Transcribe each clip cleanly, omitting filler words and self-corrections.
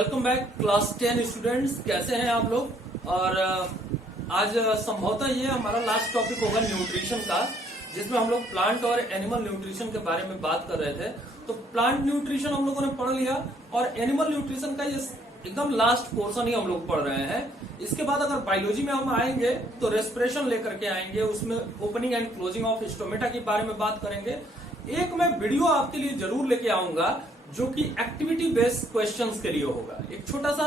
Welcome back class 10 students. कैसे हैं आप लोग। और आज संभवतः ये हमारा लास्ट टॉपिक होगा न्यूट्रिशन का, जिसमें हम लोग प्लांट और एनिमल न्यूट्रिशन के बारे में बात कर रहे थे। तो प्लांट न्यूट्रिशन हम लोगों ने पढ़ लिया और एनिमल न्यूट्रिशन का ये एकदम लास्ट पोर्शन ही हम लोग पढ़ रहे हैं। इसके बाद अगर बायोलॉजी में हम आएंगे तो रेस्पिरेशन लेकर के आएंगे, उसमें opening and closing of stomata के बारे में बात करेंगे। एक मैं वीडियो आपके लिए जरूर लेके आऊंगा जो कि एक्टिविटी बेस्ड क्वेश्चंस के लिए होगा। एक छोटा सा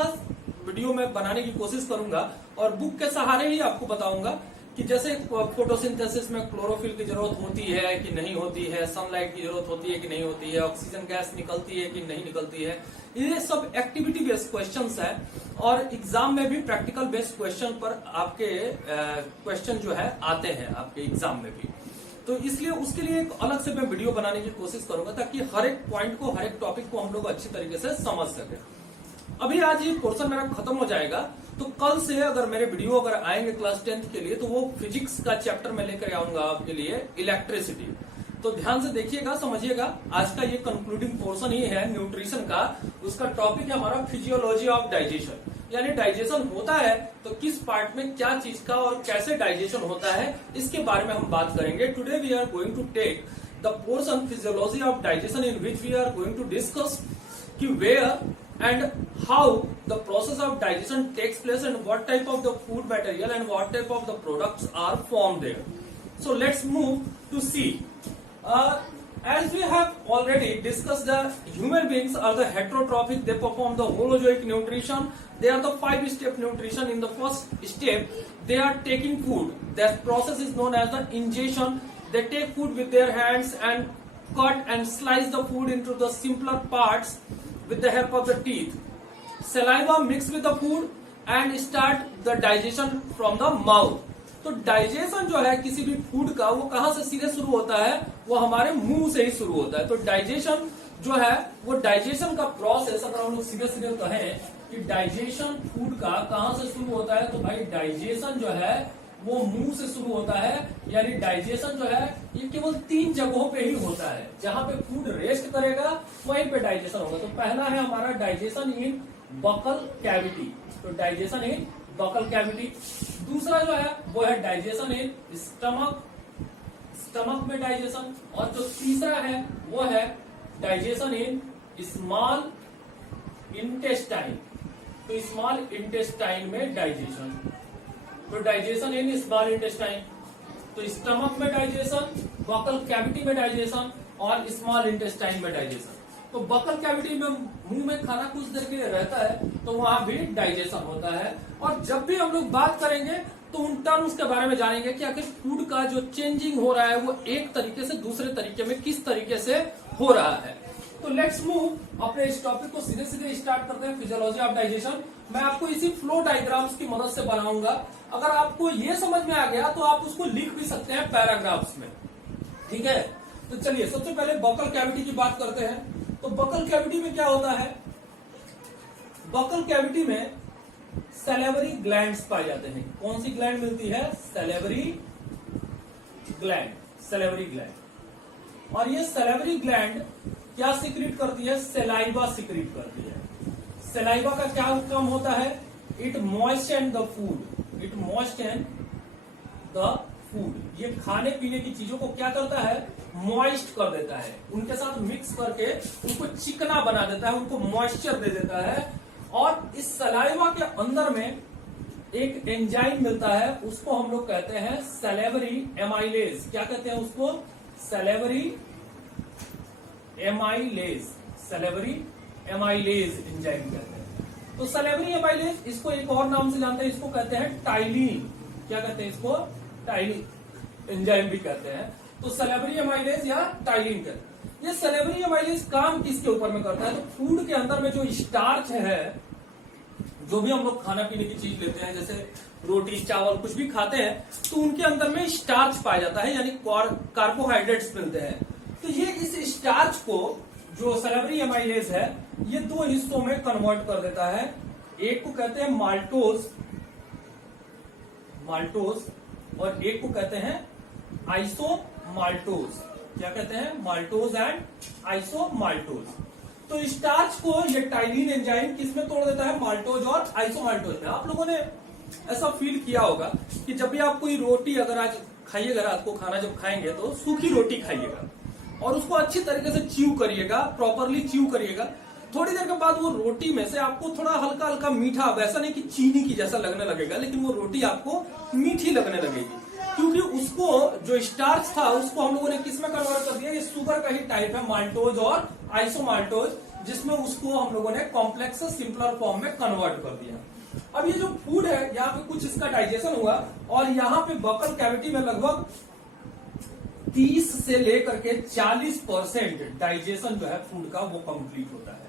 वीडियो मैं बनाने की कोशिश करूंगा और बुक के सहारे ही आपको बताऊंगा कि जैसे फोटोसिंथेसिस में क्लोरोफिल की जरूरत होती है कि नहीं होती है, सनलाइट की जरूरत होती है कि नहीं होती है, ऑक्सीजन गैस निकलती है कि नहीं निकलती है। ये सब एक्टिविटी बेस्ड क्वेश्चंस है और एग्जाम में भी प्रैक्टिकल बेस्ड क्वेश्चन पर आपके क्वेश्चन जो है आते हैं आपके एग्जाम में भी। तो इसलिए उसके लिए एक अलग से मैं वीडियो बनाने की कोशिश करूंगा ताकि हर एक पॉइंट को, हर एक टॉपिक को हम लोग अच्छी तरीके से समझ सके। अभी आज ये पोर्शन मेरा खत्म हो जाएगा, तो कल से अगर मेरे वीडियो अगर आएंगे क्लास 10th के लिए तो वो फिजिक्स का चैप्टर में लेकर आऊंगा आपके लिए, इलेक्ट्रिसिटी। तो ध्यान से देखिएगा, समझिएगा। आज का ये कंक्लूडिंग पोर्शन ही है न्यूट्रिशन का। उसका टॉपिक है हमारा फिजियोलॉजी ऑफ डाइजेशन, यानी डाइजेशन होता है तो किस पार्ट में क्या चीज का और कैसे डाइजेशन होता है, इसके बारे में हम बात करेंगे। Today we are going to take the portion physiology of digestion in which we are going to discuss कि where and how the process of digestion takes place and what type of the food material and what type of the products are form there. So let's move to see. As we have already discussed, the human beings are the heterotrophic. They perform the holozoic nutrition. They are the 5-step nutrition. In the first step, they are taking food. That process is known as the ingestion. They take food with their hands and cut and slice the food into the simpler parts with the help of the teeth. Saliva mix with the food and start the digestion from the mouth. तो digestion जो है किसी भी food का, वो कहां से सीधे शुरू होता है, वो हमारे मुंह से ही शुरू होता है। तो डाइजेशन जो है वो डाइजेशन का प्रोसेस, अगर हम लोग सीधे सीधे कहें कि डाइजेशन फूड का कहां से शुरू होता है, तो भाई डाइजेशन जो है वो मुंह से शुरू होता है। यानी डाइजेशन जो है ये केवल 3 जगहों पे ही होता है। जहां पे फूड रेस्ट करेगा वहीं पे डाइजेशन होगा। तो पहला है हमारा डाइजेशन इन बकल कैविटी, तो डाइजेशन इन बकल कैविटी। दूसरा जो है वो है डाइजेशन इन स्टमक, स्टमक में डाइजेशन। और जो तीसरा है वो है डाइजेशन इन स्मॉल इंटेस्टाइन, तो स्मॉल इंटेस्टाइन में डाइजेशन। तो डाइजेशन इन स्मॉल इंटेस्टाइन, तो स्टमक में डाइजेशन, बकल कैविटी में डाइजेशन और स्मॉल इंटेस्टाइन में डाइजेशन। तो बकल कैविटी में मुंह में खाना कुछ देर के लिए रहता है तो वहां भी डाइजेशन होता है। और जब भी हम लोग बात करेंगे तो उन टर्म्स के बारे में जानेंगे कि आखिर फूड का जो चेंजिंग हो रहा है वो एक तरीके से दूसरे तरीके में किस तरीके से हो रहा है। तो लेट्स मूव, अपने इस टॉपिक को सीधे सीधे स्टार्ट करते हैं, फिजियोलॉजी ऑफ डाइजेशन। मैं आपको इसी फ्लो डायग्राम्स की मदद से बनाऊंगा। अगर आपको ये समझ में आ गया तो आप उसको लिख भी सकते हैं पैराग्राफ्स में, ठीक है। तो चलिए सबसे पहले बकल कैविटी की बात करते हैं। तो बकल कैविटी में क्या होता है, बकल कैविटी में सैलिवरी ग्लैंड्स पाए जाते हैं। कौन सी ग्लैंड मिलती है, सैलिवरी ग्लैंड, सैलिवरी ग्लैंड। और ये सैलिवरी ग्लैंड क्या सिक्रीट करती है, सलाइवा सिक्रीट करती है। सलाइवा का क्या काम होता है, it moistens the food, it moistens the food. ये खाने पीने की चीजों को क्या करता है, मॉइस्ट कर देता है, उनके साथ मिक्स करके उनको चिकना बना देता है, उनको मॉइस्चर दे देता है। और इस सलाइवा के अंदर में एक एंजाइम मिलता है, उसको हम लोग कहते हैं सैलिवरी एमाइलेज। क्या कहते हैं उसको, salivary amylase, salivary amylase enzyme कहते हैं। तो सैलिवरी एमाइलेज, इसको एक और नाम से जानते हैं, इसको कहते हैं टाइलिन। क्या कहते हैं इसको, टाइलिन एंजाइम भी कहते हैं। तो सैलिवरी एमाइलेज या टाइलिन कहते हैं। ये सैलिवरी एमाइलेज काम किसके ऊपर में करता है, तो फूड के अंदर में जो स्टार्च है, जो भी हम लोग खाना पीने की चीज लेते हैं, जैसे रोटी चावल कुछ भी खाते हैं, तो उनके अंदर में स्टार्च पाया जाता है, यानी कार्बोहाइड्रेट्स मिलते हैं। तो ये इस स्टार्च को, जो सैलिवरी एमाइलेज है, ये 2 हिस्सों में कन्वर्ट कर देता है। एक को कहते हैं माल्टोज, माल्टोज, और एक को कहते हैं आइसोमाल्टोज। क्या कहते हैं, माल्टोज एंड आइसोमाल्टोज। तो स्टार्च को ये टाइलिन एंजाइम किसमें तोड़ देता है, माल्टोज और आइसोमाल्टोज में। आप लोगों ने ऐसा फील किया होगा कि जब भी आप कोई रोटी अगर आज खाइएगा, रात को खाना जब खाएंगे तो सूखी रोटी खाइएगा और उसको अच्छी तरीके से च्यू करिएगा, प्रॉपरली च्यू करिएगा। थोड़ी देर के बाद वो रोटी में से आपको थोड़ा हल्का हल्का मीठा, वैसा नहीं कि चीनी की जैसा लगने लगेगा, लेकिन वो रोटी आपको मीठी लगने लगेगी, क्योंकि उसको जो स्टार्च था उसको हम लोगों ने किसमें कन्वर्ट कर दिया, ये शुगर का ही टाइप है, माल्टोज और आइसोमाल्टोज, जिसमें उसको हम लोगों ने कॉम्प्लेक्स से सिंपलर फॉर्म में कन्वर्ट कर दिया। अब ये जो फूड है, यहाँ पे कुछ इसका डाइजेशन हुआ और यहाँ पे बकल कैविटी में लगभग 30 से लेकर के 40% डाइजेशन जो है फूड का वो कंप्लीट होता है।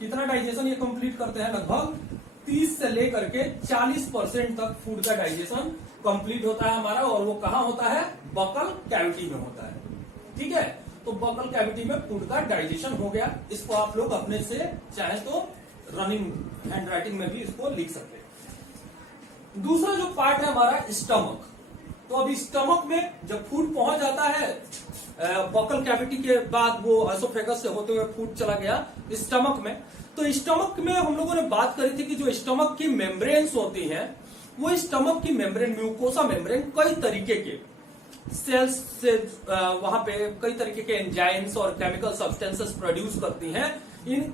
कितना डाइजेशन ये कंप्लीट करते हैं, लगभग 30 से लेकर के 40% तक फूड का डाइजेशन कंप्लीट होता है हमारा, और वो कहाँ होता है, बकल कैविटी में होता है। ठीक है, तो बकल कैविटी में फूड का डाइजेशन हो गया। इसको आप लोग अपने से चाहे तो रनिंग हैंड राइटिंग में भी इसको लिख सकते हैं। दूसरा जो पार्ट है हमारा स्टमक। तो अब स्टमक में जब फूड पहुंच जाता है, बकल कैविटी के बाद वो एसोफेगस से होते हुए फूड चला गया स्टमक में, तो स्टमक में हम लोगों ने बात करी थी कि जो स्टमक की मेम्ब्रेन्स होती हैं, वो स्टमक की मेम्ब्रेन, म्यूकोसा मेम्ब्रेन, कई तरीके के सेल्स से वहां पे कई तरीके के एंजाइम्स और केमिकल सब्सटेंसेस प्रोड्यूस करती हैं। इन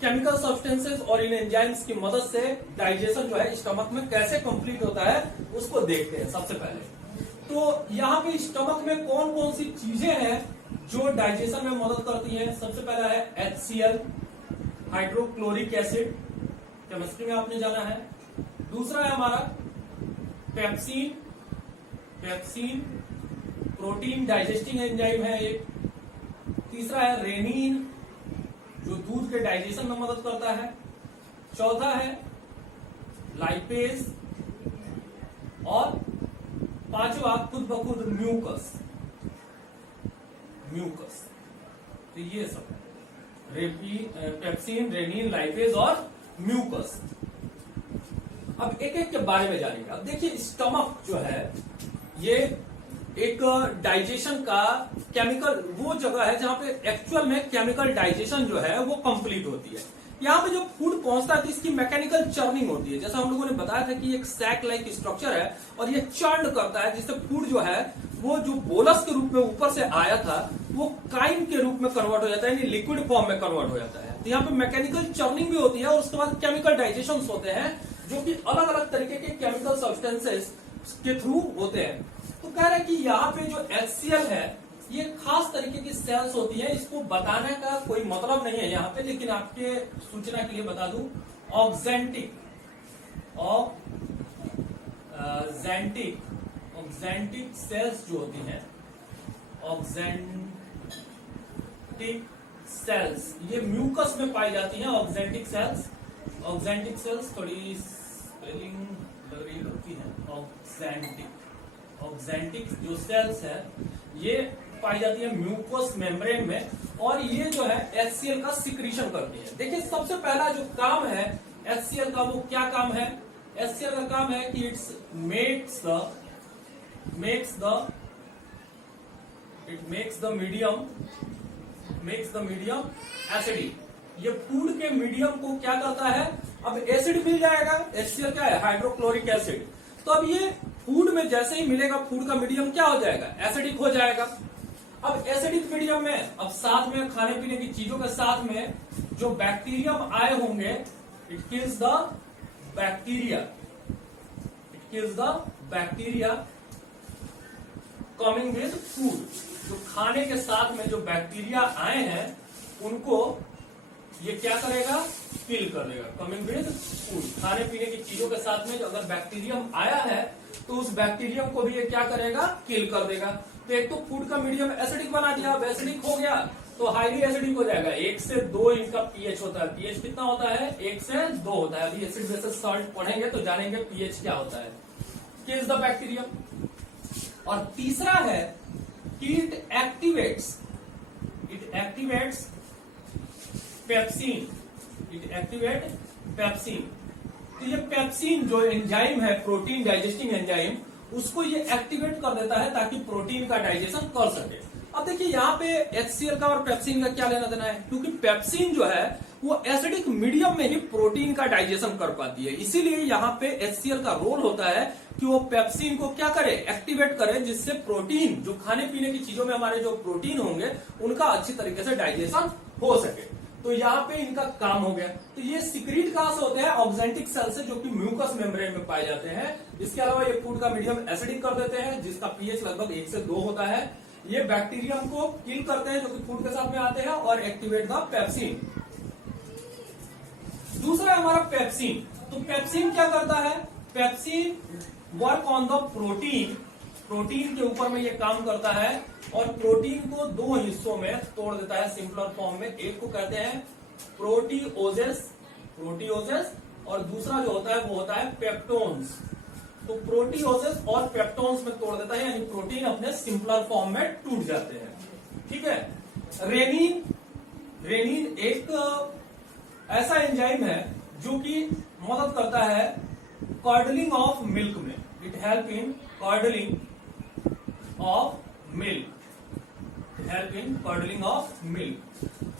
केमिकल सब्सटेंसेस और इन एंजाइम्स की मदद से डाइजेशन जो है स्टमक में कैसे कंप्लीट होता है उसको देखते हैं। सबसे पहले तो यहाँ पे स्टमक में कौन कौन सी चीजें हैं जो डाइजेशन में मदद करती हैं। सबसे पहला है HCl, हाइड्रोक्लोरिक एसिड, केमिस्ट्री में आपने जाना है। दूसरा है हमारा pepsin, pepsin protein digesting enzyme है एक। तीसरा है रेनिन, जो दूध के डाइजेशन में मदद करता है। चौथा है लाइपेज, और पांचवा खुद ब खुद म्यूकस, म्यूकस। तो ये सब पेप्सिन, रेनिन, लाइपेज और म्यूकस। अब एक एक के बारे में जानेंगे। अब देखिए स्टमक जो है ये एक डाइजेशन का केमिकल वो जगह है जहां पे एक्चुअल में केमिकल डाइजेशन जो है वो कंप्लीट होती है। यहाँ पे जब फूड पहुंचता है तो इसकी मैकेनिकल चर्निंग होती है। जैसा हम लोगों ने बताया था कि एक सैक लाइक स्ट्रक्चर है और ये चर्न करता है, जिससे फूड जो है वो जो बोलस के रूप में ऊपर से आया था वो काइम के रूप में कन्वर्ट हो जाता है, यानी लिक्विड फॉर्म में कन्वर्ट हो जाता है। तो यहाँ पे मैकेनिकल चर्निंग भी होती है और उसके बाद केमिकल डाइजेशन होते हैं जो कि अलग अलग तरीके के केमिकल सब्सटेंसेस के थ्रू होते हैं। तो कह रहे हैं कि यहाँ पे जो HCl है ये खास तरीके की सेल्स होती है। इसको बताने का कोई मतलब नहीं है यहाँ पे, लेकिन आपके सूचना के लिए बता दूं, ऑक्जेंटिक सेल्स जो होती हैं, ऑक्जेंटिक सेल्स ये म्यूकस में पाई जाती हैं। ऑक्जेंटिक सेल्स थोड़ी स्पेलिंग लग रही होती है। ऑक्जेंटिक जो सेल्स है ये पाई जाती है म्यूकोस मेम्ब्रेन में, और ये जो है HCl का सिक्रीशन करती है। देखिए सबसे पहला जो काम है HCl का, वो क्या काम है? HCl का काम है कि it's makes the medium acidic. ये फूड के मीडियम को क्या करता है, अब एसिड मिल जाएगा। HCl क्या है? Hydrochloric acid. तो अब ये फूड में जैसे ही मिलेगा, फूड का मीडियम क्या हो जाएगा? एसिडिक हो जाएगा। अब एसिडिक मीडियम में अब साथ में खाने पीने की चीजों के साथ में जो बैक्टीरियम आए होंगे, it kills the bacteria coming with food. जो खाने के साथ में जो बैक्टीरिया आए हैं उनको ये क्या करेगा? किल कर देगा। कमिंग विद फूड, खाने पीने की चीजों के साथ में जो अगर बैक्टीरियम आया है तो उस बैक्टीरियम को भी ये क्या करेगा? किल कर देगा। तो एक तो फूड का मीडियम एसिडिक बना दिया, अब एसिडिक हो गया तो हाईली एसिडिक हो जाएगा। 1 से 2 इनका पीएच होता है। पीएच कितना होता है? 1 से 2 होता है। अभी एसिड बेसिस सॉल्ट पढ़ेंगे तो जानेंगे पीएच क्या होता है। Kills the bacterium. और तीसरा है कि इट एक्टिवेट्स पेप्सिन। तो ये पेप्सिन जो एंजाइम है, प्रोटीन डाइजेस्टिंग एंजाइम, उसको ये एक्टिवेट कर देता है ताकि प्रोटीन का डाइजेशन कर सके। अब देखिए यहाँ पे HCl का और पेप्सिन का क्या लेना देना है, क्योंकि पेप्सिन जो है वो एसिडिक मीडियम में ही प्रोटीन का डाइजेशन कर पाती है, इसीलिए यहाँ पे HCl का रोल होता है कि वो पेप्सिन को क्या करे, एक्टिवेट करे, जिससे प्रोटीन जो खाने पीने की चीजों में हमारे जो प्रोटीन होंगे उनका अच्छी तरीके से डाइजेशन हो सके। तो यहाँ पे इनका काम हो गया। तो ये सिक्रीट कहां से होते हैं, ऑक्जेंटिक सेल से, जो कि म्यूकस मेम्ब्रेन में पाए जाते हैं। इसके अलावा ये फूड का मीडियम एसिडिक कर देते हैं, जिसका पीएच लगभग 1 से 2 होता है। ये बैक्टीरियम को किल करते हैं जो कि फूड के साथ में आते हैं, और एक्टिवेट द पेप्सिन। दूसरा है हमारा पेप्सिन। तो पेप्सिन क्या करता है, pepsin work on the protein, protein के ऊपर में ये काम करता है, और प्रोटीन को 2 हिस्सों में तोड़ देता है सिंपलर फॉर्म में। एक को कहते हैं प्रोटीओजेस, प्रोटीओजेस, और दूसरा जो होता है वो होता है पेप्टोन्स। तो प्रोटीओजेस और पेप्टोन्स में तोड़ देता है, यानी प्रोटीन अपने सिंपलर फॉर्म में टूट जाते हैं। ठीक है। रेनिन, रेनिन एक ऐसा एंजाइम है जो कि मदद करता है कॉर्डलिंग ऑफ मिल्क में। It help in curdling of milk, help in curdling of milk,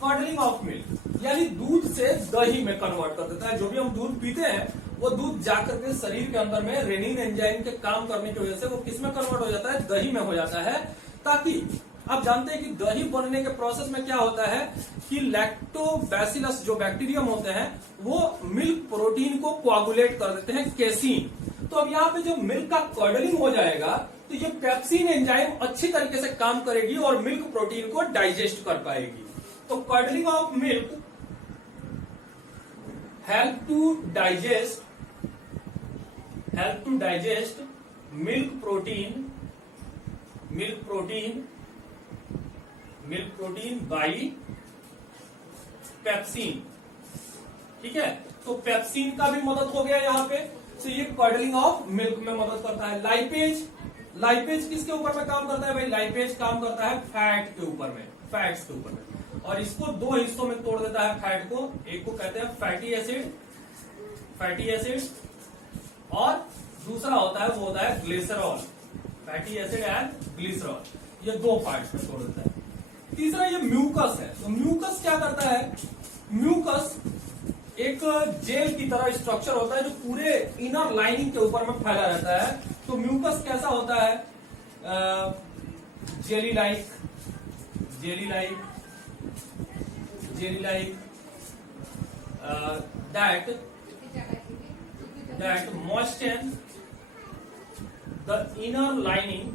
curdling of milk, यानी दूध से दही में कन्वर्ट कर देता है। जो भी हम दूध पीते हैं वो दूध जाकर के शरीर के अंदर में रेनिन एंजाइम के काम करने की वजह से वो किस में कन्वर्ट हो जाता है, दही में हो जाता है। ताकि आप जानते हैं कि दही बनने के प्रोसेस में क्या होता है कि लैक्टोबैसिलस जो बैक्टीरियम होते हैं वो मिल्क प्रोटीन को कोआगुलेट कर देते हैं, केसीन। तो अब यहाँ पे जब मिल्क का कर्डलिंग हो जाएगा तो ये पेप्सिन एंजाइम अच्छी तरीके से काम करेगी और मिल्क प्रोटीन को डाइजेस्ट कर पाएगी। तो curdling of milk help to digest milk protein, milk protein by pepsin. ठीक है। तो पेप्सिन का भी मदद हो गया यहाँ पे। तो ये कर्डलिंग ऑफ मिल्क में मदद करता है। लाइपेज, लाइपेज किसके ऊपर में काम करता है भाई, लाइपेज काम करता है फैट के ऊपर में, फैट्स के ऊपर में, और इसको 2 हिस्सों में तोड़ देता है फैट को। एक को कहते हैं फैटी एसिड, फैटी एसिड, और दूसरा होता है वो होता है glycerol, fatty acid and glycerol. ये 2 पार्ट्स में तोड़ देता है। तीसरा ये म्यूकस है। तो म्यूकस क्या करता है, म्यूकस एक जेल की तरह स्ट्रक्चर होता है जो पूरे इनर लाइनिंग के ऊपर में फैला रहता है। तो म्यूकस कैसा होता है, jelly like, jelly like, jelly like, that moisten the inner lining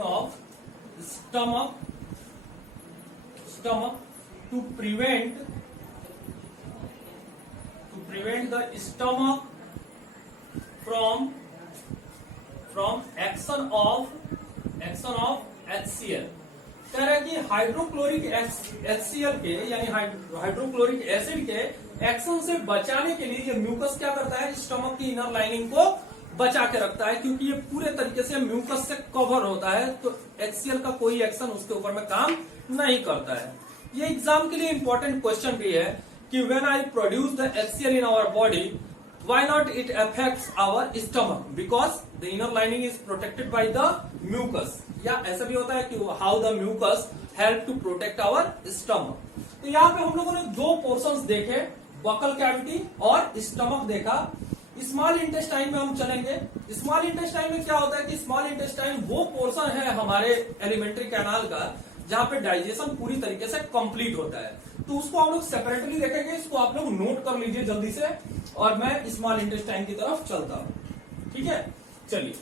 of stomach to prevent the stomach from action of HCl। कह रहा है कि हाइड्रोक्लोरिक HCl के यानी हाइड्रोक्लोरिक एसिड के एक्शन से बचाने के लिए ये म्यूकस क्या करता है, स्टमक की इनर लाइनिंग को बचा के रखता है, क्योंकि ये पूरे तरीके से म्यूकस से कवर होता है। तो HCl का कोई एक्शन उसके ऊपर में काम नहीं करता है। ये एग्जाम के लिए इंपॉर्टेंट क्वेश्चन भी है कि when I produce the HCl in our body, why not it affects our stomach because the inner lining is protected by the mucus। या ऐसा भी होता है कि how the mucus help to protect our stomach। तो यहाँ पे हम लोगों ने 2 पोर्शंस देखे, बकल कैविटी और स्टमक देखा। स्मॉल इंटेस्टाइन में हम चलेंगे। स्मॉल इंटेस्टाइन में क्या होता है कि स्मॉल इंटेस्टाइन वो पोर्शन है हमारे एलिमेंट्री कैनाल का जहां पे डाइजेशन पूरी तरीके से कंप्लीट होता है। तो उसको हम लोग सेपरेटली देखेंगे, इसको आप लोग नोट कर लीजिए जल्दी से, और मैं स्मॉल इंटेस्टाइन की तरफ चलता हूं। ठीक है, चलिए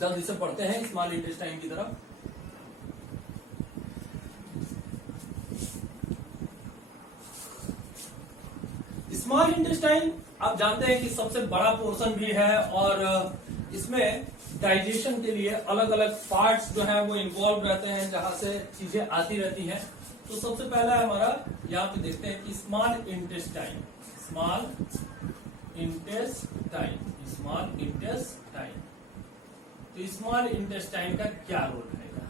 जल्दी से पढ़ते हैं स्मॉल इंटेस्टाइन की तरफ। स्मॉल इंटेस्टाइन आप जानते हैं कि सबसे बड़ा पोर्शन भी है, और इसमें डाइजेशन के लिए अलग अलग पार्ट्स जो है वो इन्वॉल्व रहते हैं जहां से चीजें आती रहती हैं। तो सबसे पहला हमारा यहाँ पे देखते हैं कि small intestine, small intestine, small intestine. तो स्मॉल इंटेस्टाइन का क्या रोल रहेगा,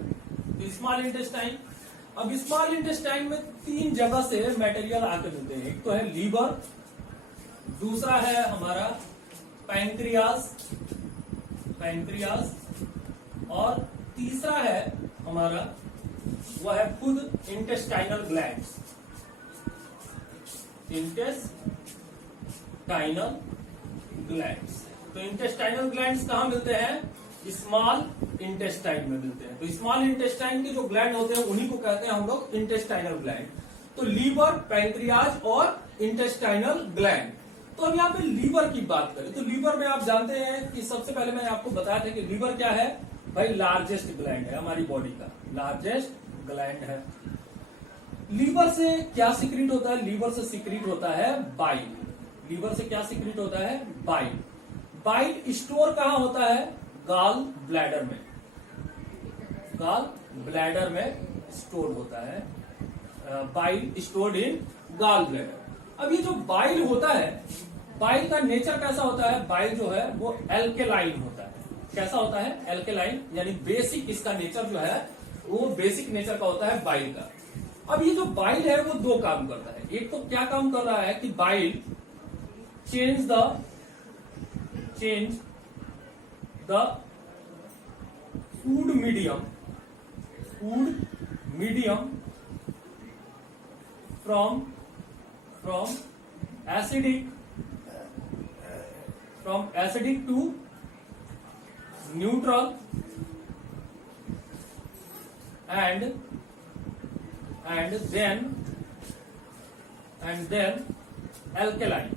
तो स्मॉल इंटेस्टाइन, अब स्मॉल इंटेस्टाइन में 3 जगह से मटेरियल आके मिलते हैं। एक तो है लीवर, दूसरा है हमारा पैंक्रियास, पैंक्रियास, और तीसरा है हमारा वो है खुद इंटेस्टाइनल ग्लैंड्स। इंटेस्टाइनल ग्लैंड्स, तो इंटेस्टाइनल ग्लैंड्स कहाँ मिलते हैं? स्मॉल इंटेस्टाइन में मिलते हैं। तो स्मॉल इंटेस्टाइन के जो ग्लैंड होते हैं उन्हीं को कहते हैं हम लोग इंटेस्टाइनल ग्लैंड। तो लीवर, पैंक्रियाज और इंटेस्टाइनल ग्लैंड। तो अब यहाँ पे लीवर की बात करें तो लीवर में आप जानते हैं कि सबसे पहले मैंने आपको बताया था कि लीवर क्या है भाई? लार्जेस्ट ग्लैंड है हमारी बॉडी का, लार्जेस्ट ग्लैंड है। लीवर से क्या सिक्रीट होता है? लीवर से सिक्रीट होता है बाइल। लीवर से क्या सिक्रीट होता है? बाइल। बाइल स्टोर कहाँ होता है? गॉल ब्लैडर में। गॉल ब्लैडर में स्टोर होता है bile, stored in gall bladder. अब ये जो बाइल होता है, बाइल का नेचर कैसा होता है? बाइल जो है वो एल्केलाइन होता है। कैसा होता है? एल्केलाइन, यानी बेसिक इसका नेचर जो है वो बेसिक नेचर का होता है बाइल का। अब ये जो बाइल है वो दो काम करता है। एक तो क्या काम कर रहा है कि bile change the food medium from acidic to neutral and then alkaline।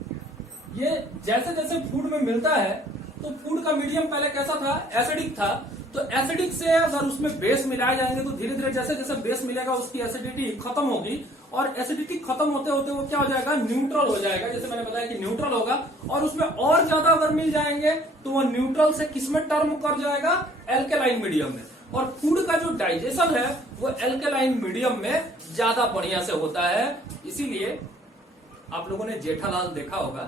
ये जैसे जैसे फूड में मिलता है तो फूड का मीडियम पहले कैसा था? एसिडिक था। तो एसिडिक से अगर उसमें बेस मिलाए जाएंगे तो धीरे धीरे जैसे जैसे बेस मिलेगा उसकी एसिडिटी खत्म होगी, और एसिडिटी खत्म होते होते वो क्या हो जाएगा? न्यूट्रल हो जाएगा। जैसे मैंने बताया कि न्यूट्रल होगा, और उसमें और ज्यादा अगर मिल जाएंगे तो वो न्यूट्रल से किसमें टर्म कर जाएगा? एल्केलाइन मीडियम में। और फूड का जो डाइजेशन है वो एल्केलाइन मीडियम में ज्यादा बढ़िया से होता है। इसीलिए आप लोगों ने जेठालाल देखा होगा,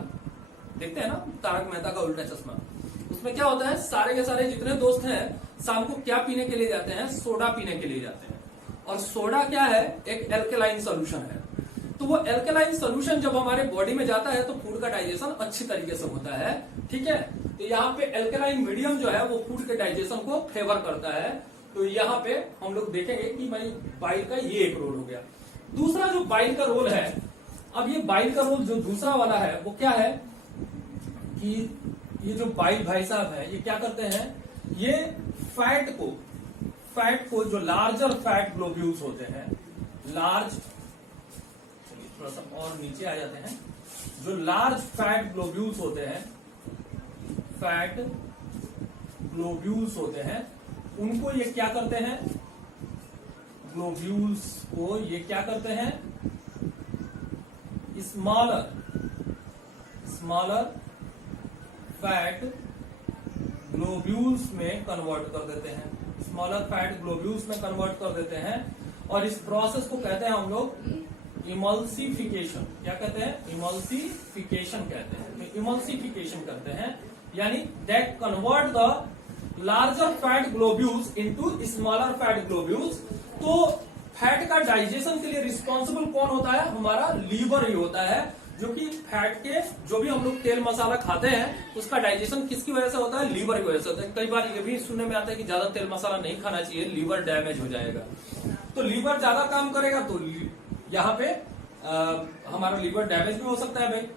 देखते हैं ना तारक मेहता का उल्टा चश्मा, उसमें क्या होता है? सारे के सारे जितने दोस्त हैं शाम को क्या पीने के लिए जाते हैं? सोडा पीने के लिए जाते हैं। और सोडा क्या है? एक एल्केलाइन सोल्यूशन है। तो वो एल्केलाइन सोल्यूशन जब हमारे बॉडी में जाता है तो फूड का डाइजेशन अच्छी तरीके से होता है। ठीक है, तो यहाँ पे एल्केलाइन मीडियम जो है वो फूड के डाइजेशन को फेवर करता है। तो यहाँ पे हम लोग देखेंगे कि भाई बाइल का ये एक रोल हो गया। दूसरा जो बाइल का रोल है, अब ये बाइल का रोल जो दूसरा वाला है वो क्या है कि ये जो बाइल भाई साहब है ये क्या करते हैं? ये फैट को जो लार्जर फैट ग्लोब्यूल्स होते हैं, थोड़ा सा और नीचे आ जाते हैं, जो लार्ज फैट ग्लोब्यूल्स होते हैं उनको ये क्या करते हैं? ग्लोब्यूल्स को ये क्या करते हैं? स्मॉलर फैट ग्लोब्यूल्स में कन्वर्ट कर देते हैं। स्मॉलर फैट ग्लोब्यूल्स में कन्वर्ट कर देते हैं, और इस प्रोसेस को कहते हैं हम लोग इमल्सिफिकेशन। क्या कहते हैं? इमल्सिफिकेशन कहते हैं। तो इमल्सिफिकेशन करते हैं, यानी that convert the larger fat globules into smaller fat globules. तो फैट का डाइजेशन के लिए रिस्पॉन्सिबल कौन होता है? हमारा लीवर ही होता है, जो कि फैट के जो भी हम लोग तेल मसाला खाते हैं उसका डाइजेशन किसकी वजह से होता है? लीवर की वजह से होता है। कई बार ये भी सुनने में आता है कि ज्यादा तेल मसाला नहीं खाना चाहिए, लीवर डैमेज हो जाएगा। तो लीवर ज्यादा काम करेगा तो यहाँ पे हमारा लीवर डैमेज भी हो सकता है भाई।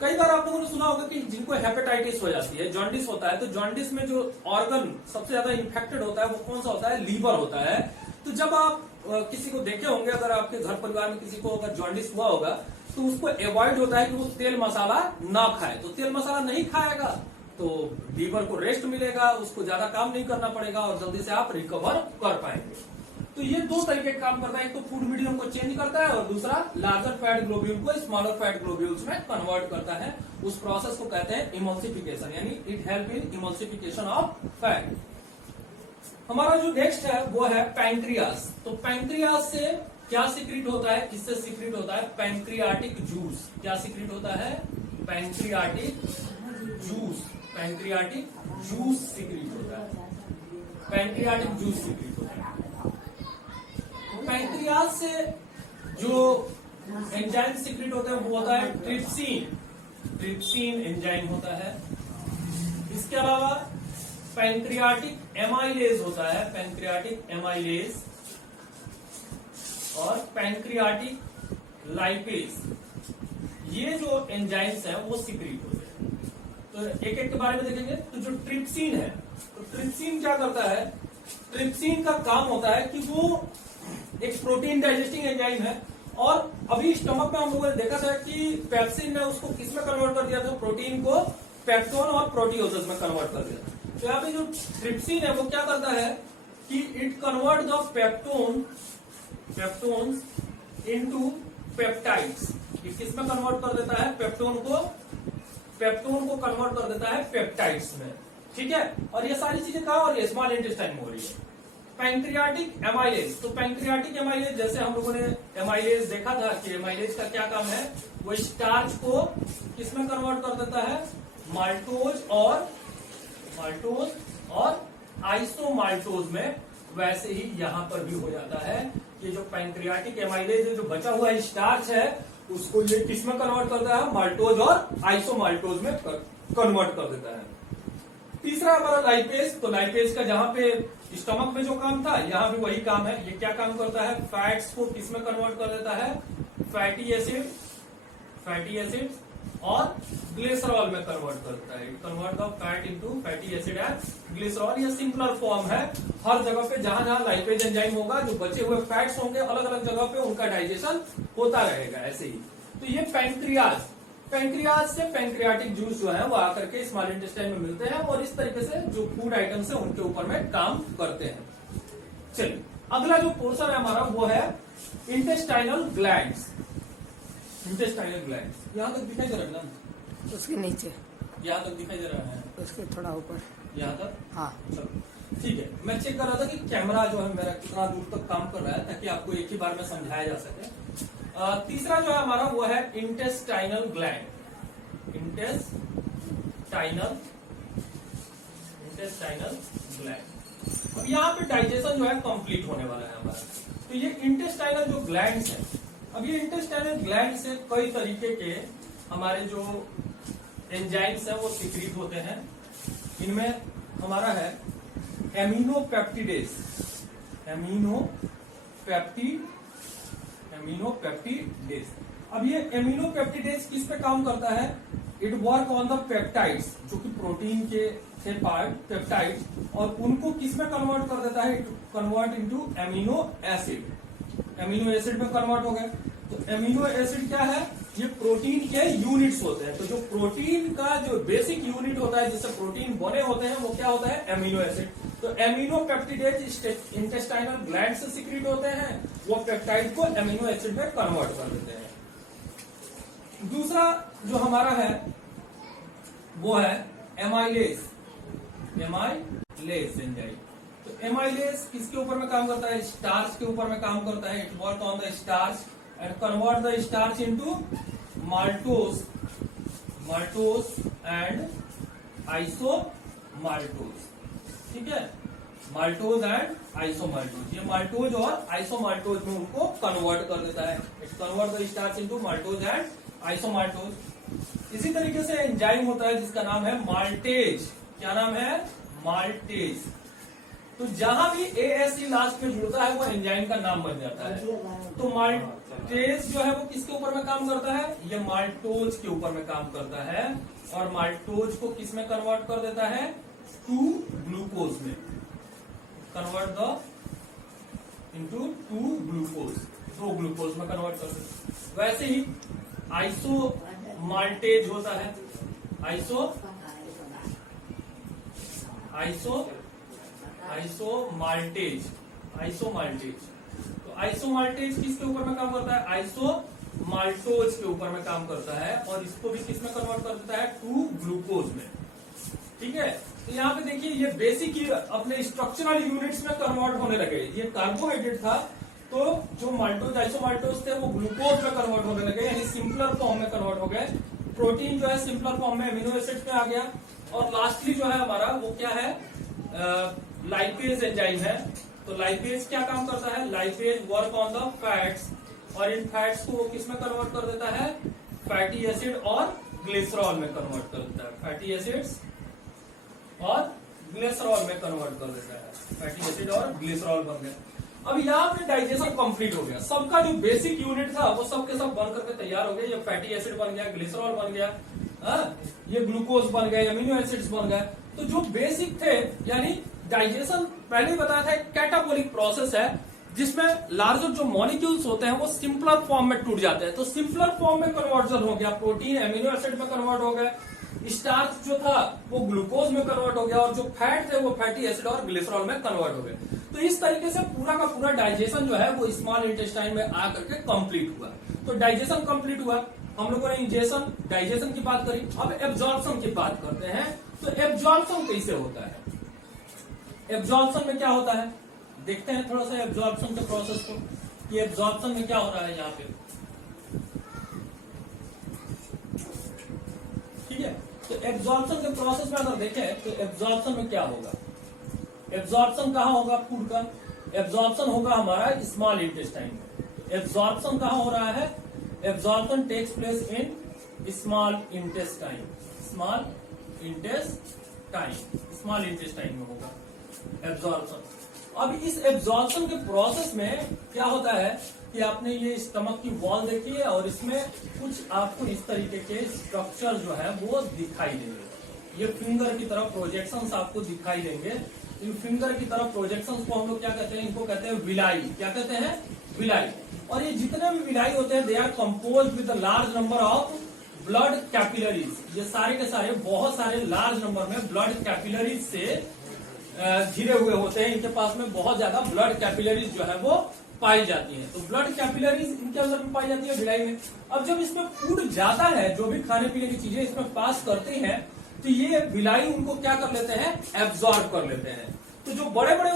कई बार आप लोगों ने सुना होगा कि जिनको हेपेटाइटिस हो जाती है, जॉन्डिस होता है, तो जॉन्डिस में जो ऑर्गन सबसे ज्यादा इन्फेक्टेड होता है वो कौन सा होता है? लीवर होता है। तो जब आप किसी को देखे होंगे, अगर आपके घर परिवार में किसी को अगर जॉन्डिस हुआ होगा तो उसको अवॉइड होता है कि वो तेल मसाला ना खाए। तो तेल मसाला नहीं खाएगा तो लीवर को रेस्ट मिलेगा, उसको ज्यादा काम नहीं करना पड़ेगा और जल्दी से आप रिकवर कर पाएंगे। तो ये दो तरीके काम करता है, एक तो फूड मीडियम को चेंज करता है और दूसरा लार्जर फैट ग्लोब्यूल को स्मॉलर फैट ग्लोब्यूल्स में कन्वर्ट करता है। उस प्रोसेस को कहते हैं इमल्सिफिकेशन, यानी it help in emulsification of fat. हमारा जो नेक्स्ट है वो है पैंक्रियास। तो पैंक्रियास से क्या सीक्रेट होता है? इससे सीक्रेट होता है पैंक्रियाटिक जूस। क्या सीक्रेट होता है? Pancreatic juice. Pancreatic juice secrete होता है। पैंक्रियाटिक जूस सीक्रेट होता है। पैंक्रियास से जो एंजाइम सीक्रेट होता है वो होता है ट्रिप्सिन। ट्रिप्सिन एंजाइम होता है। इसके अलावा पैंक्रियाटिक एमाइलेज होता है, पैंक्रियाटिक एमाइलेज और पैंक्रियाटिक लाइपेज, ये जो एंजाइम्स हैं वो सिक्रीट होते हैं। तो एक एक के बारे में देखेंगे। तो जो ट्रिप्सिन है, तो ट्रिप्सिन क्या करता है, ट्रिप्सिन का काम होता है कि वो एक प्रोटीन डाइजेस्टिंग एंजाइम है, और अभी स्टमक में हम लोगों ने देखा था कि पेप्सिन ने उसको किसमें कन्वर्ट कर दिया था, प्रोटीन को पेप्टोन और प्रोटियोसेस में कन्वर्ट कर दिया। तो यहाँ पे जो ट्रिप्सिन है वो क्या करता है कि it convert the peptones into peptides. ये किसमें कन्वर्ट कर देता है, पेप्टोन को कन्वर्ट कर देता है पेप्टाइड्स में, ठीक है। और ये सारी चीजें कहा, और ये स्मॉल इंटेस्टाइन में हो रही है। पैंक्रियाटिक एमाइलेज, तो पैंक्रियाटिक एमाइलेज जैसे हम लोगों ने एमाइलेज देखा था कि एमाइलेज का क्या काम है, वो स्टार्च को किसमें कन्वर्ट कर देता है, माल्टोज और आइसोमाल्टोज में। वैसे ही यहां पर भी हो जाता है कि जो पैंक्रियाटिक एमाइलेज है, जो बचा हुआ स्टार्च है, उसको ये किसमें कन्वर्ट करता है, माल्टोज और आइसोमाल्टोज में कन्वर्ट कर देता है। तीसरा हमारा लाइपेज, तो लाइपेज का जहां पे स्टमक में जो काम था, यहां भी वही काम है। ये क्या काम करता है, फैट्स को किसमें कन्वर्ट कर देता है, फैटी एसिड और ग्लिसरॉल में कन्वर्ट करता है। Convert the fat into fatty acid and glycerol. ये सिंपलर फॉर्म है। हर जगह पे जहां जहां लाइपेज एंजाइम होगा, जो बचे हुए फैट्स होंगे अलग अलग जगह पे उनका डाइजेशन होता रहेगा ऐसे ही। तो ये पैंक्रियाज से पैंक्रियाटिक जूस जो है वो आकर के स्मॉल इंटेस्टाइन में मिलते हैं, और इस तरीके से जो फूड आइटम्स है उनके ऊपर में काम करते हैं। चलिए अगला जो पोर्शन है हमारा वो है इंटेस्टाइनल ग्लैंड्स। इंटेस्टाइनल ग्लैंड्स यहाँ तक दिखाई दे रहा है ना, उसके नीचे यहाँ तक दिखाई दे रहा है, उसके थोड़ा ऊपर, यहाँ तक। हाँ चलो ठीक है। मैं चेक कर रहा था कि कैमरा जो है मेरा कितना दूर तक काम कर रहा है, ताकि आपको एक ही बार में समझाया जा सके। तीसरा जो है हमारा वो है इंटेस्टाइनल ग्लैंड। Intestinal gland. अब यहाँ पे डाइजेशन जो है कंप्लीट होने वाला है हमारा। तो ये इंटेस्टाइनल जो ग्लैंड्स हैं, अब ये इंटेस्टाइनल ग्लैंड से कई तरीके के हमारे जो एंजाइम्स हैं वो सिक्रीट होते हैं। इनमें हमारा है एमिनोपेप्टिडेज। अब ये एमिनोपेप्टिडेज किस पे काम करता है, it work on the peptides, जो कि प्रोटीन के थे पार्ट पेप्टाइड्स, और उनको किस में कन्वर्ट कर देता है, it convert into amino acid में कन्वर्ट हो गए। तो एमिनो एसिड क्या है, ये प्रोटीन के यूनिट्स होते हैं। तो जो प्रोटीन का जो बेसिक यूनिट होता है जिससे प्रोटीन बने होते हैं वो क्या होता है, एमिनो एसिड। तो एमिनो पेप्टिडेज इंटेस्टाइनल ग्लैंड से सिक्रीट होते हैं, वो पेप्टाइड को एमिनो एसिड में कन्वर्ट कर देते हैं। दूसरा जो हमारा है वो है एमाइलेज एंजाइम। तो एमाइलेज किसके ऊपर में काम करता है, स्टार्च के ऊपर में काम करता है। It work on the starch and convert the starch into maltose and isomaltose, ठीक है, माल्टोज एंड आइसोमाल्टोज। ये माल्टोज और आइसोमाल्टोज में उनको कन्वर्ट कर देता है। It convert the starch into maltose and isomaltose. इसी तरीके से एंजाइम होता है जिसका नाम है माल्टेज। क्या नाम है, माल्टेज। तो जहां भी ASE लास्ट में जुड़ता है वो एंजाइम का नाम बन जाता है। तो माल्टेज जो है वो किसके ऊपर में काम करता है, ये माल्टोज के ऊपर में काम करता है, और माल्टोज को किस में कन्वर्ट कर देता है, टू ग्लूकोज में। Convert the into two glucose, 2 glucose में कन्वर्ट कर देता है। वैसे ही आइसोमाल्टेज होता है, आइसोमाल्टेज। तो आइसोमाल्टेज किसके ऊपर में काम करता है, आइसोमाल्टोज के ऊपर में काम करता है, और इसको भी किस में कन्वर्ट कर देता है, 2 ग्लूकोज में, ठीक है। तो यहाँ पे देखिए ये बेसिक ही अपने स्ट्रक्चरल यूनिट्स में कन्वर्ट होने लगे। ये कार्बोहाइड्रेट था, तो जो माल्टोज आइसोमाल्टोज थे वो ग्लूकोज में कन्वर्ट होने लगे, यानी सिंपलर फॉर्म में कन्वर्ट हो गए। प्रोटीन जो है सिंपलर फॉर्म में एमिनो एसिड में आ गया। और लास्टली जो है हमारा वो क्या है, लाइपेज एंजाइम है। तो लाइपेज क्या काम करता है, lipase work on the fats, और इन फैट्स को वो किस में कन्वर्ट कर देता है, फैटी एसिड और ग्लिसरॉल में कन्वर्ट कर देता है। फैटी एसिड्स और ग्लिसरॉल में कन्वर्ट कर देता है, फैटी एसिड और ग्लिसरॉल बन गया। अब यहाँ पे डाइजेशन कंप्लीट हो गया, सबका जो बेसिक यूनिट था वो सब के सब बन करके तैयार हो गए। ये फैटी एसिड बन गया, ग्लिसरॉल बन गया, ये ग्लूकोज बन गया, अमीनो एसिड्स बन गए। तो जो बेसिक थे, यानी डाइजेशन पहले ही बताया था कैटाबोलिक प्रोसेस है जिसमें लार्जर जो मॉलिक्यूल्स होते हैं वो सिंपलर फॉर्म में टूट जाते हैं। तो सिंपलर फॉर्म में कन्वर्जन हो गया, प्रोटीन एमिनो एसिड में कन्वर्ट हो गया, स्टार्च जो था वो ग्लूकोज में कन्वर्ट हो गया, और जो फैट थे वो फैटी एसिड और ग्लिसरॉल में कन्वर्ट हो गए। तो इस तरीके से पूरा का पूरा डाइजेशन जो है वो स्मॉल इंटेस्टाइन में आकर के कंप्लीट हुआ। तो डाइजेशन कंप्लीट हुआ, हम लोगों ने इंजेशन डाइजेशन की बात करी। अब एब्जॉर्प्शन की बात करते हैं। तो एब्जॉर्प्शन कैसे होता है, एब्जॉर्प्शन में क्या होता है देखते हैं थोड़ा सा एब्जॉर्प्शन के प्रोसेस को, कि एब्जॉर्प्शन में क्या हो रहा है यहाँ पे। ठीक है, तो एब्जॉर्प्शन के प्रोसेस में अगर देखें तो एब्जॉर्प्शन में क्या होगा, एब्जॉर्प्शन कहाँ होगा फूड का, एब्जॉर्प्शन होगा हमारा स्मॉल इंटेस्टाइन में। एब्जॉर्प्शन कहाँ हो रहा है, absorption takes place in small intestine, small intestine में होगा एब्जॉर्प्शन। अब इस एब्जॉर्प्शन के प्रोसेस में क्या होता है कि आपने ये स्टमक की वॉल देखी है और इसमें कुछ आपको इस तरीके के स्ट्रक्चर जो है वो दिखाई देंगे। ये फिंगर की तरफ प्रोजेक्शंस आपको दिखाई देंगे। इन फिंगर की तरफ प्रोजेक्शंस को हम लोग क्या कहते हैं, इनको कहते हैं विलाई। क्या कहते हैं, विलाई। और ये जितने भी विलाई होते हैं they are compose with large number of blood capillaries. ये सारे के सारे बहुत सारे लार्ज नंबर में ब्लड कैपिलरीज से घिरे हुए होते हैं। इनके पास में बहुत ज्यादा ब्लड कैपिलरीज जो है वो पाई जाती हैं। तो ब्लड कैपिलरीज इनके अंदर में पाई जाती है विलाई में। अब जब इसमें फूड जाता है, जो भी खाने पीने की चीजें इसमें पास करती हैं, तो ये विलाई उनको क्या कर लेते हैं, एब्जॉर्ब कर लेते हैं। तो जो बड़े बड़े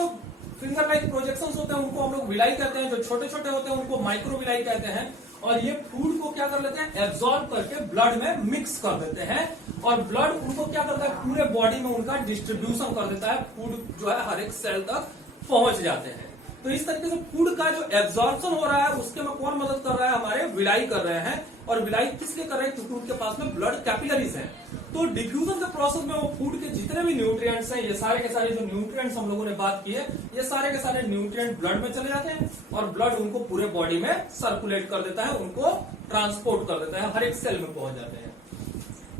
फिंगर लाइक प्रोजेक्शंस होते हैं उनको हम लोग विलाई कहते हैं, जो छोटे छोटे होते हैं उनको माइक्रो विलाई कहते हैं। और ये फूड को क्या कर लेते हैं, एब्जॉर्ब करके ब्लड में मिक्स कर देते हैं, और ब्लड उनको क्या करता है, पूरे बॉडी में उनका डिस्ट्रीब्यूशन कर देता है। फूड जो है हर एक सेल तक पहुंच जाते हैं। तो इस तरीके से फूड का जो एब्जॉर्प्शन हो रहा है उसके में कौन मदद कर रहा है, हमारे विलाई कर रहे हैं। और विलाई किसलिए कर रहे हैं, क्योंकि उनके पास में ब्लड कैपिलरीज हैं। तो डिफ्यूजन के प्रोसेस में वो फूड के जितने भी न्यूट्रिएंट्स हैं, ये सारे के सारे जो न्यूट्रिएंट्स हम लोगों ने बात की है, ये सारे के सारे न्यूट्रिएंट ब्लड में चले जाते हैं और ब्लड उनको पूरे बॉडी में सर्कुलेट कर देता है, उनको ट्रांसपोर्ट कर देता है, हर एक सेल में पहुंच जाते हैं।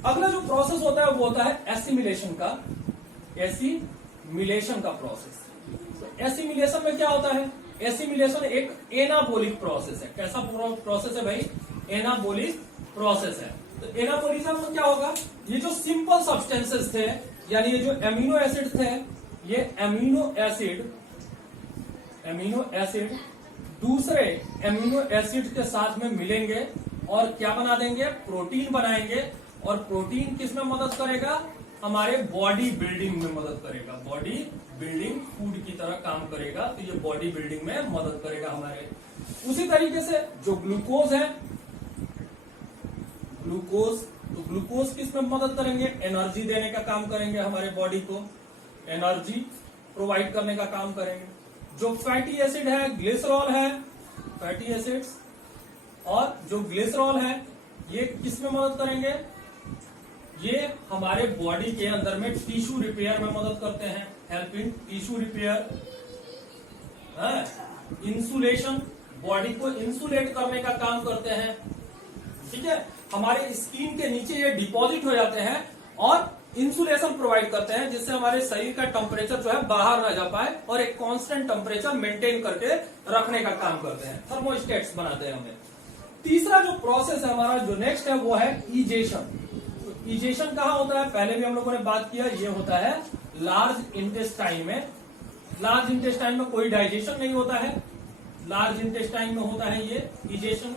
अगला जो प्रोसेस होता है वो होता है एसिमिलेशन का, एसिमिलेशन का प्रोसेस। एसिमिलेशन में क्या होता है, एसिमिलेशन एक एनाबोलिक प्रोसेस है। कैसा प्रोसेस है भाई, एनाबोलिक प्रोसेस है। तो एनाबोलिज्म में क्या होगा, ये जो सिंपल सब्सटेंसेस थे, यानी ये जो एमिनो एसिड थे, ये एमिनो एसिड दूसरे एमिनो एसिड के साथ में मिलेंगे और क्या बना देंगे, प्रोटीन बनाएंगे। और प्रोटीन किस में मदद करेगा, हमारे बॉडी बिल्डिंग में मदद करेगा। बॉडी बिल्डिंग फूड की तरह काम करेगा, तो ये बॉडी बिल्डिंग में मदद करेगा हमारे। उसी तरीके से जो ग्लूकोज है, तो ग्लूकोज किस में मदद करेंगे, एनर्जी देने का काम करेंगे, हमारे बॉडी को एनर्जी प्रोवाइड करने का काम करेंगे। जो फैटी एसिड है, ग्लिसरॉल है, फैटी एसिड्स और जो ग्लिसरॉल है ये किस में मदद करेंगे, ये हमारे बॉडी के अंदर में टिश्यू रिपेयर में मदद करते हैं, help in tissue repair. Insulation, body को इंसुलेट करने का काम करते हैं। ठीक है, हमारे स्किन के नीचे ये डिपॉजिट हो जाते हैं और इंसुलेशन प्रोवाइड करते हैं, जिससे हमारे शरीर का टेम्परेचर जो है बाहर ना जा पाए और एक कांस्टेंट टेम्परेचर मेंटेन करके रखने का काम करते हैं, थर्मोस्टेट्स बनाते हैं हमें। तीसरा जो प्रोसेस है हमारा, जो नेक्स्ट है वो है इजेशन। तो इजेशन कहाँ होता है, पहले भी हम लोगों ने बात किया, ये होता है लार्ज इंटेस्टाइन में। लार्ज इंटेस्टाइन में कोई डाइजेशन नहीं होता है, लार्ज इंटेस्टाइन में होता है ये इजेशन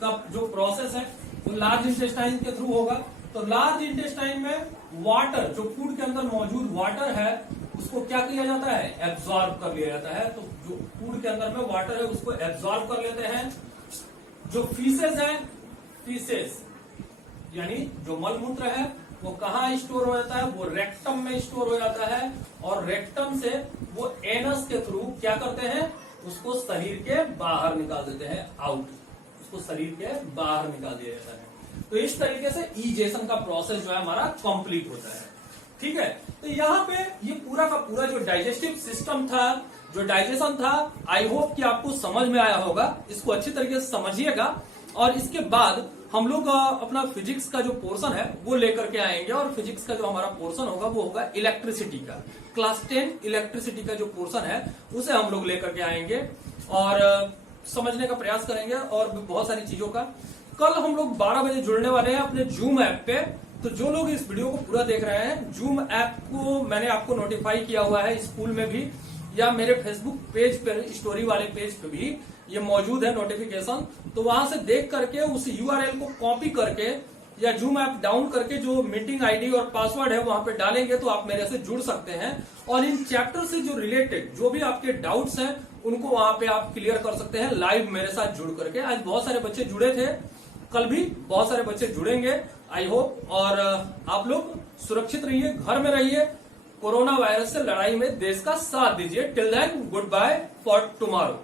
का जो प्रोसेस है वो लार्ज इंटेस्टाइन के थ्रू होगा। तो लार्ज इंटेस्टाइन में वाटर, जो फूड के अंदर मौजूद वाटर है उसको क्या किया जाता है, एब्जॉर्ब कर लिया जाता है। तो जो फूड के अंदर में वाटर है उसको एब्जॉर्ब कर लेते हैं। जो फीसेस है, फीसेस यानी जो मलमूत्र है वो कहाँ स्टोर हो जाता है, वो रेक्टम में स्टोर हो जाता है। और रेक्टम से वो एनस के थ्रू क्या करते हैं, उसको शरीर के बाहर निकाल देते हैं, आउट, उसको शरीर के बाहर निकाल दिया जाता है। तो इस तरीके से इजेशन का प्रोसेस जो है हमारा कंप्लीट होता है। ठीक है। तो यहाँ पे ये पूरा का पूरा जो डाइजेस्टिव सिस्टम था, जो डाइजेशन था, आई होप कि आपको समझ में आया होगा। इसको अच्छी तरीके से समझिएगा और इसके बाद हम लोग अपना फिजिक्स का जो पोर्शन है वो लेकर के आएंगे और फिजिक्स का जो हमारा पोर्शन होगा वो होगा इलेक्ट्रिसिटी का। क्लास 10 इलेक्ट्रिसिटी का जो पोर्शन है उसे हम लोग लेकर के आएंगे और समझने का प्रयास करेंगे और बहुत सारी चीजों का। कल हम लोग 12 बजे जुड़ने वाले हैं अपने जूम ऐप पे। तो जो लोग इस वीडियो को पूरा देख रहे हैं, जूम ऐप को मैंने आपको नोटिफाई किया हुआ है स्कूल में भी या मेरे फेसबुक पेज पर, स्टोरी वाले पेज पे भी ये मौजूद है नोटिफिकेशन। तो वहां से देख करके उस यूआरएल को कॉपी करके या जूम ऐप डाउन करके जो मीटिंग आईडी और पासवर्ड है वहां पे डालेंगे तो आप मेरे से जुड़ सकते हैं और इन चैप्टर से जो रिलेटेड जो भी आपके डाउट्स हैं उनको वहां पे आप क्लियर कर सकते हैं लाइव मेरे साथ जुड़ करके। आज बहुत सारे बच्चे जुड़े थे, कल भी बहुत सारे बच्चे जुड़ेंगे आई होप। और आप लोग सुरक्षित रहिए, घर में रहिए, कोरोना वायरस से लड़ाई में देश का साथ दीजिए। Till then good bye for tomorrow.